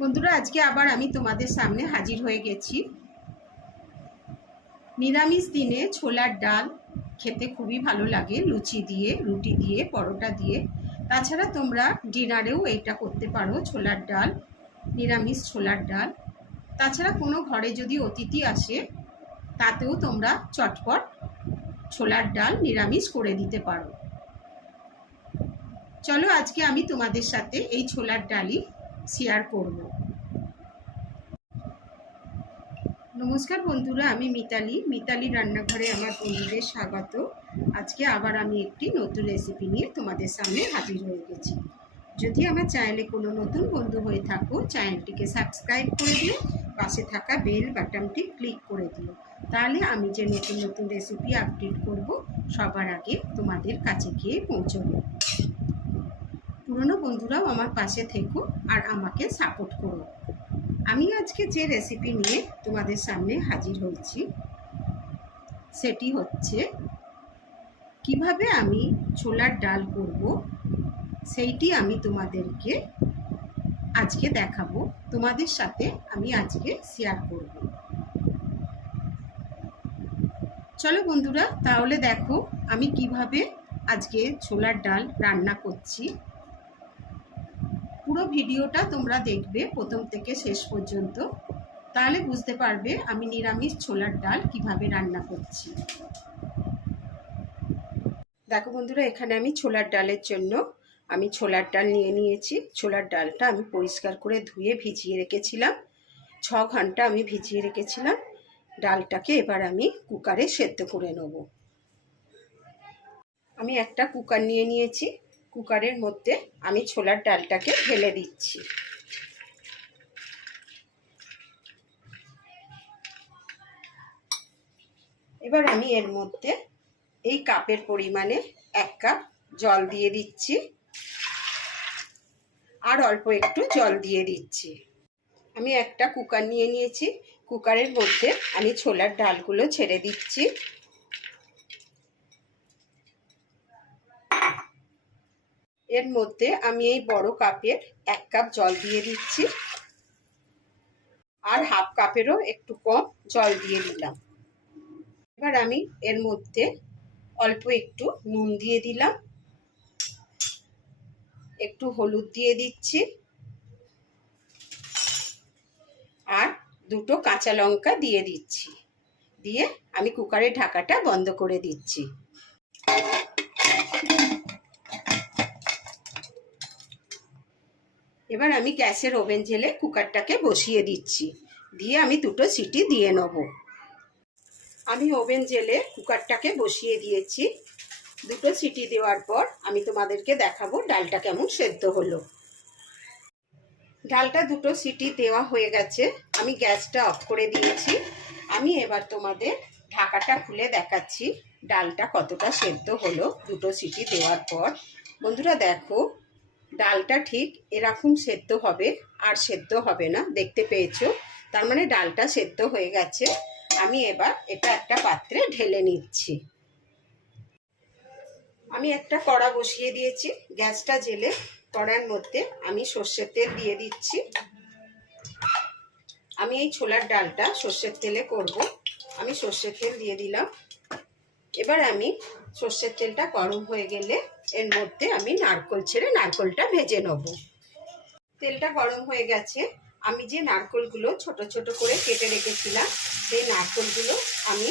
বন্ধুরা, আজকে আবার আমি তোমাদের সামনে হাজির হয়ে গেছি। নিরামিষ দিনে ছোলার ডাল খেতে খুবই ভালো লাগে, লুচি দিয়ে, রুটি দিয়ে, পরোটা দিয়ে। তাছাড়া তোমরা ডিনারেও এইটা করতে পারো, ছোলার ডাল, নিরামিষ ছোলার ডাল। তাছাড়া কোনো ঘরে যদি অতিথি আসে তাতেও তোমরা চটপট ছোলার ডাল নিরামিষ করে দিতে পারো। চলো আজকে আমি তোমাদের সাথে এই ছোলার ডালই শেয়ার করব। নমস্কার বন্ধুরা, আমি মিতালি রান্নাঘরে আমার বন্ধুদের স্বাগত। আজকে আবার আমি একটি নতুন রেসিপি নিয়ে তোমাদের সামনে হাজির হয়ে গেছি। যদি আমার চ্যানেলে কোনো নতুন বন্ধু হয়ে থাকো, চ্যানেলটিকে সাবস্ক্রাইব করে দিও, পাশে থাকা বেল বাটনটি ক্লিক করে দিও। তাহলে আমি যে নতুন নতুন রেসিপি আপডেট করব সবার আগে তোমাদের কাছে গিয়ে পৌঁছবে। পুরনো বন্ধুরাও আমার পাশে থেকো আর আমাকে সাপোর্ট করো। আমি আজকে যে রেসিপি নিয়ে তোমাদের সামনে হাজির হয়েছি সেটি হচ্ছে কিভাবে আমি ছোলার ডাল করব, সেইটি আমি তোমাদেরকে আজকে দেখাবো, তোমাদের সাথে আমি আজকে শেয়ার করব। চলো বন্ধুরা, তাহলে দেখো আমি কিভাবে আজকে ছোলার ডাল রান্না করছি। পুরো ভিডিওটা তোমরা দেখবে প্রথম থেকে শেষ পর্যন্ত, তাহলে বুঝতে পারবে আমি নিরামিষ ছোলার ডাল কিভাবে রান্না করছি। দেখো বন্ধুরা, এখানে আমি ছোলার ডালের জন্য আমি ছোলার ডাল নিয়ে নিয়েছি। ছোলার ডালটা আমি পরিষ্কার করে ধুয়ে ভিজিয়ে রেখেছিলাম, 6 ঘন্টা আমি ভিজিয়ে রেখেছিলাম। ডালটাকে এবার আমি কুকারে সেদ্ধ করে নেব। আমি একটা কুকার নিয়ে নিয়েছি, কুকারের মধ্যে আমি ছোলার ডালটাকে ঢেলে দিচ্ছি। এবার আমি এর মধ্যে এই কাপের পরিমাণে 1 কাপ জল দিয়ে দিচ্ছি, আর অল্প একটু জল দিয়ে দিচ্ছি। আমি একটা কুকার নিয়ে নিয়েছি, কুকারের মধ্যে আমি ছোলার ডালগুলো ছেড়ে দিচ্ছি। এর মধ্যে আমি এই বড় কাপের 1 কাপ জল দিয়ে দিচ্ছি, আর হাফ কাপেরও একটু কম জল দিয়ে দিলাম। এবার আমি এর মধ্যে অল্প একটু নুন দিয়ে দিলাম, একটু হলুদ দিয়ে দিচ্ছি, আর 2টো কাঁচা লঙ্কা দিয়ে দিচ্ছি। দিয়ে আমি কুকারের ঢাকাটা বন্ধ করে দিচ্ছি। এবার আমি গ্যাসের ওভেন জেলে কুকারটাকে বসিয়ে দিচ্ছি, দিয়ে আমি 2টো সিটি দিয়ে নেব। আমি ওভেন জেলে কুকারটাকে বসিয়ে দিয়েছি। 2টো সিটি দেওয়ার পর আমি তোমাদেরকে দেখাবো ডালটা কেমন সেদ্ধ হলো। ডালটা 2টো সিটি দেওয়া হয়ে গেছে, আমি গ্যাসটা অফ করে দিয়েছি। আমি এবার তোমাদের ঢাকাটা খুলে দেখাচ্ছি ডালটা কতটা সেদ্ধ হলো 2টো সিটি দেওয়ার পর। বন্ধুরা দেখো, ডালটা ঠিক এরকম সেদ্ধ হবে, আর সেদ্ধ হবে না, দেখতে পেয়েছো? তার মানে ডালটা সেদ্ধ হয়ে গেছে। আমি এবার এটা একটা পাত্রে ঢেলে নিচ্ছি। আমি একটা কড়া বসিয়ে দিয়েছি, গ্যাসটা জেলে কড়ার মধ্যে আমি সর্ষের তেল দিয়ে দিচ্ছি। আমি এই ছোলার ডালটা সর্ষের তেলে করব, আমি সর্ষের তেল দিয়ে দিলাম। এবার আমি সর্ষের তেলটা গরম হয়ে গেলে এর মধ্যে আমি নারকেল ছেড়ে নারকেলটা ভেজে নেব। তেলটা গরম হয়ে গেছে, আমি যে নারকেলগুলো ছোট ছোট করে কেটে রেখেছিলাম সেই নারকেলগুলো আমি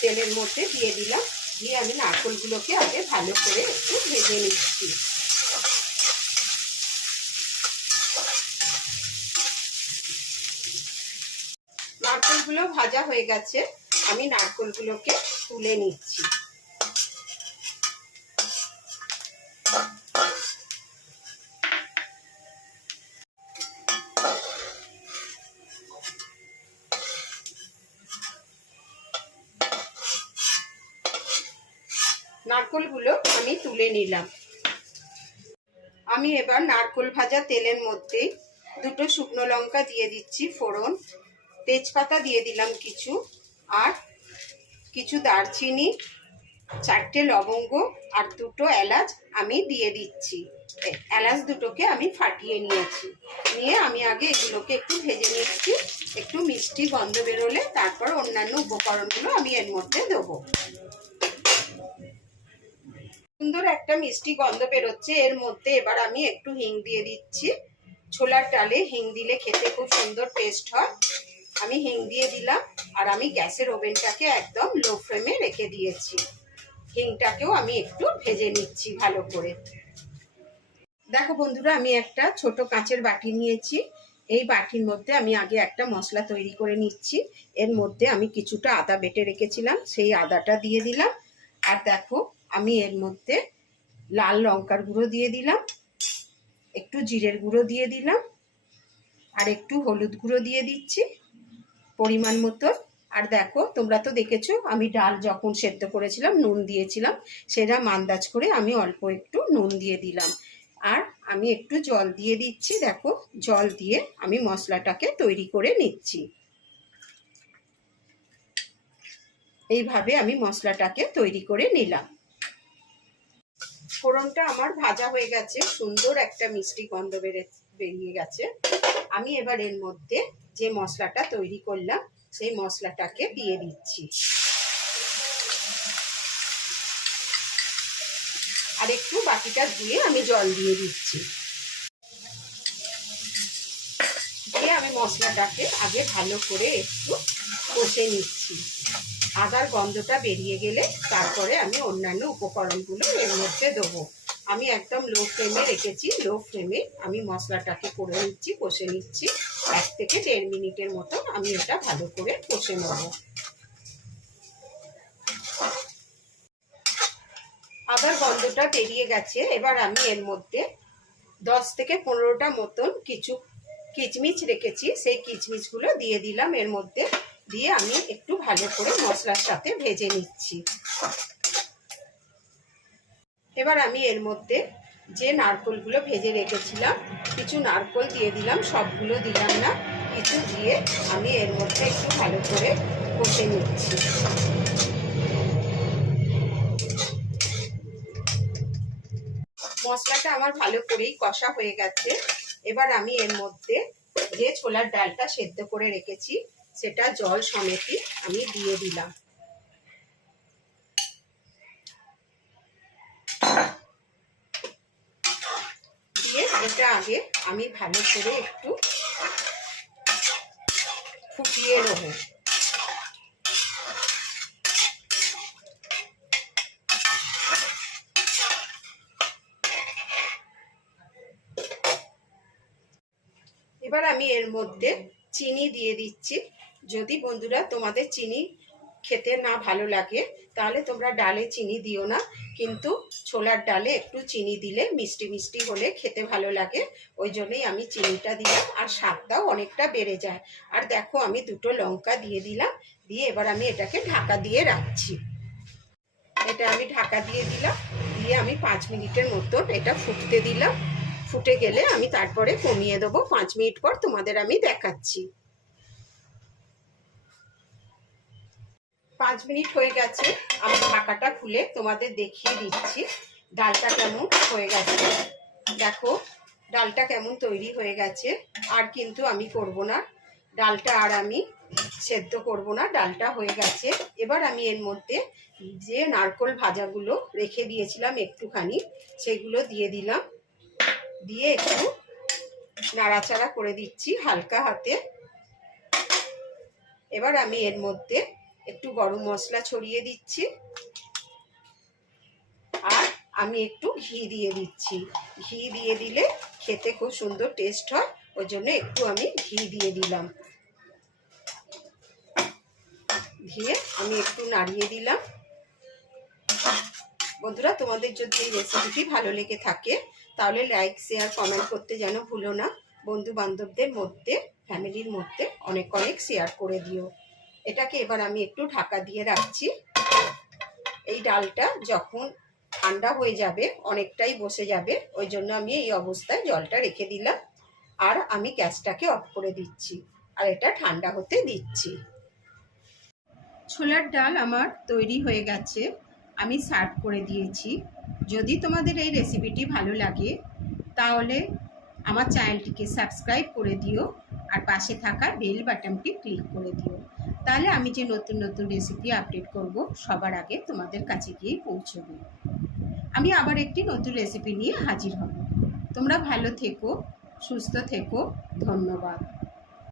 তেলের মধ্যে দিয়ে দিলাম। দিয়ে আমি নারকেলগুলোকে আগে ভালো করে একটু ভেজে নিচ্ছি। নারকেলগুলো ভাজা হয়ে গেছে, আমি নারকেলগুলোকে তুলে নিচ্ছি। নারকেলগুলো আমি তুলে নিলাম। আমি এবার নারকেল ভাজা তেলের মধ্যে 2টো শুকনো লঙ্কা দিয়ে দিচ্ছি ফোড়ন, তেজপাতা দিয়ে দিলাম কিছু, আর কিছু দারচিনি 4টে লবঙ্গ আর 2টো এলাচ আমি দিয়ে দিচ্ছি। এলাচ দুটোকে আমি ফাটিয়ে নিয়েছি। নিয়ে আমি আগে এগুলোকে একটু ভেজে নিচ্ছি। একটু মিষ্টি গন্ধ বেরোলে তারপর অন্যান্য উপকরণগুলো আমি এর মধ্যে দেবো। সুন্দর একটা মিষ্টি গন্ধ বেরোচ্ছে। এর মধ্যে এবার আমি একটু হিং দিয়ে দিচ্ছি। ছোলার ডালে হিং দিলে খেতে খুব সুন্দর টেস্ট হয়। আমি হিং দিয়ে দিলাম। আর আমি গ্যাসের ওভেনটাকে একদম লো ফ্লেমে রেখে দিয়েছি। হিংটাকেও আমি একটু ভেজে নিচ্ছি ভালো করে। দেখো বন্ধুরা, আমি একটা ছোট কাঁচের বাটি নিয়েছি। এই বাটির মধ্যে আমি আগে একটা মশলা তৈরি করে নিচ্ছি। এর মধ্যে আমি কিছুটা আদা বেটে রেখেছিলাম, সেই আদাটা দিয়ে দিলাম। আর দেখো, আমি এর মধ্যে লাল লঙ্কার গুঁড়ো দিয়ে দিলাম, একটু জিরের গুঁড়ো দিয়ে দিলাম, আর একটু হলুদ গুঁড়ো দিয়ে দিচ্ছি পরিমাণ মতো। আর দেখো, তোমরা তো দেখেছো আমি ডাল যখন সেদ্ধ করেছিলাম নুন দিয়েছিলাম, সেটা আন্দাজ করে আমি অল্প একটু নুন দিয়ে দিলাম। আর আমি একটু জল দিয়ে দিচ্ছি। দেখো, জল দিয়ে আমি মশলাটাকে তৈরি করে নিচ্ছি। এইভাবে আমি মশলাটাকে তৈরি করে নিলাম। ফোড়নটা আমার ভাজা হয়ে গেছে, সুন্দর একটা মিষ্টি গন্ধ বেরিয়ে গেছে। আমি এবার এর মধ্যে যে মশলাটা তৈরি করলাম সেই মশলাটাকে দিয়ে দিচ্ছি। আর একটু বাকিটা দিয়ে আমি জল দিয়ে দিচ্ছি। দিয়ে আমি মশলাটাকে আগে ভালো করে একটু কষে নিচ্ছি। আদার গন্ধটা বেরিয়ে গেলে তারপরে আমি অন্যান্য উপকরণগুলো এর মধ্যে দেবো। আমি একদম লো ফ্লেমে রেখেছি। লো ফ্লেমে আমি মশলাটাকে করে নিচ্ছি, কষে নিচ্ছি। 1 থেকে 1.5 মিনিটের মতো আমি এটা ভালো করে কষে নেব। আদার গন্ধটা বেরিয়ে গেছে। এবার আমি এর মধ্যে 10 থেকে 15টা মতন কিছু কিচমিচ রেখেছি, সেই কিচমিচগুলো দিয়ে দিলাম এর মধ্যে। দিয়ে আমি একটু ভালো করে মশলার সাথে ভেজে নিচ্ছি। এবার আমি এর মধ্যে যে নারকেলগুলো ভেজে রেখেছিলাম, কিছু নারকেল দিয়ে দিলাম, সবগুলো দিলাম না, কিছু দিয়ে আমি এর মধ্যে একটু ভালো করে কষে নিচ্ছি। মশলাটা আমার ভালো করেই কষা হয়ে গেছে। এবার আমি এর মধ্যে যে ছোলার ডালটা সেদ্ধ করে রেখেছি সেটা জল সমেতই আমি দিয়ে দিলাম। দিয়ে এটা আগে আমি ভালো করে একটু ফুটিয়ে নেব। এবার আমি এর মধ্যে চিনি দিয়ে দিচ্ছি। যদি বন্ধুরা তোমাদের চিনি খেতে না ভালো লাগে তাহলে তোমরা ডালে চিনি দিও না, কিন্তু ছোলার ডালে একটু চিনি দিলে মিষ্টি মিষ্টি হলে খেতে ভালো লাগে। ওই জন্যই আমি চিনিটা দিলাম, আর স্বাদটাও অনেকটা বেড়ে যায়। আর দেখো, আমি 2টো লঙ্কা দিয়ে দিলাম। দিয়ে এবার আমি এটাকে ঢাকা দিয়ে রাখছি। এটা আমি ঢাকা দিয়ে দিলাম। দিয়ে আমি 5 মিনিটের মতন এটা ফুটতে দিলাম। ফুটে গেলে আমি তারপরে কমিয়ে দেবো। 5 মিনিট পর তোমাদের আমি দেখাচ্ছি। 5 মিনিট হয়ে গেছে। আমি ঢাকাটা খুলে তোমাদের দেখিয়ে দিচ্ছি ডালটা কেমন হয়ে গেছে। দেখো, ডালটা কেমন তৈরি হয়ে গেছে। আর কিন্তু আমি করব না ডালটা, আর আমি সেদ্ধ করব না, ডালটা হয়ে গেছে। এবার আমি এর মধ্যে যে নারকেল ভাজাগুলো রেখে দিয়েছিলাম একটুখানি, সেগুলো দিয়ে দিলাম। দিয়ে একটু নাড়াচাড়া করে দিচ্ছি হালকা হাতে। এবার আমি এর মধ্যে একটু গরম মশলা ছড়িয়ে দিচ্ছি। আর আমি একটু ঘি দিয়ে দিচ্ছি। ঘি দিয়ে দিলে খেতে খুব সুন্দর টেস্ট হয়, ওই জন্য একটু আমি ঘি দিয়ে দিলাম। দিয়ে আমি একটু নাড়িয়ে দিলাম। বন্ধুরা, তোমাদের যদি এই রেসিপিটি ভালো লেগে থাকে তাহলে লাইক, শেয়ার, কমেন্ট করতে যেন ভুলো না। বন্ধু বান্ধবদের মধ্যে, ফ্যামিলির মধ্যে অনেক অনেক শেয়ার করে দিও। এটাকে এবার আমি একটু ঢাকা দিয়ে রাখছি। এই ডালটা যখন ঠান্ডা হয়ে যাবে, অনেকটাই বসে যাবে, ওই জন্য আমি এই অবস্থায় জলটা রেখে দিলাম। আর আমি গ্যাসটাকে অফ করে দিচ্ছি আর এটা ঠান্ডা হতে দিচ্ছি। ছোলার ডাল আমার তৈরি হয়ে গেছে। আমি সার্ভ করে দিয়েছি। যদি তোমাদের এই রেসিপিটি ভালো লাগে তাহলে আমার চ্যানেলটিকে সাবস্ক্রাইব করে দিও আর পাশে থাকা বেল বাটনটি ক্লিক করে দিও। তাহলে আমি যে নতুন নতুন রেসিপি আপডেট করব সবার আগে তোমাদের কাছে গিয়ে পৌঁছবে। আমি আবার একটি নতুন রেসিপি নিয়ে হাজির হব। তোমরা ভালো থেকো, সুস্থ থেকো। ধন্যবাদ।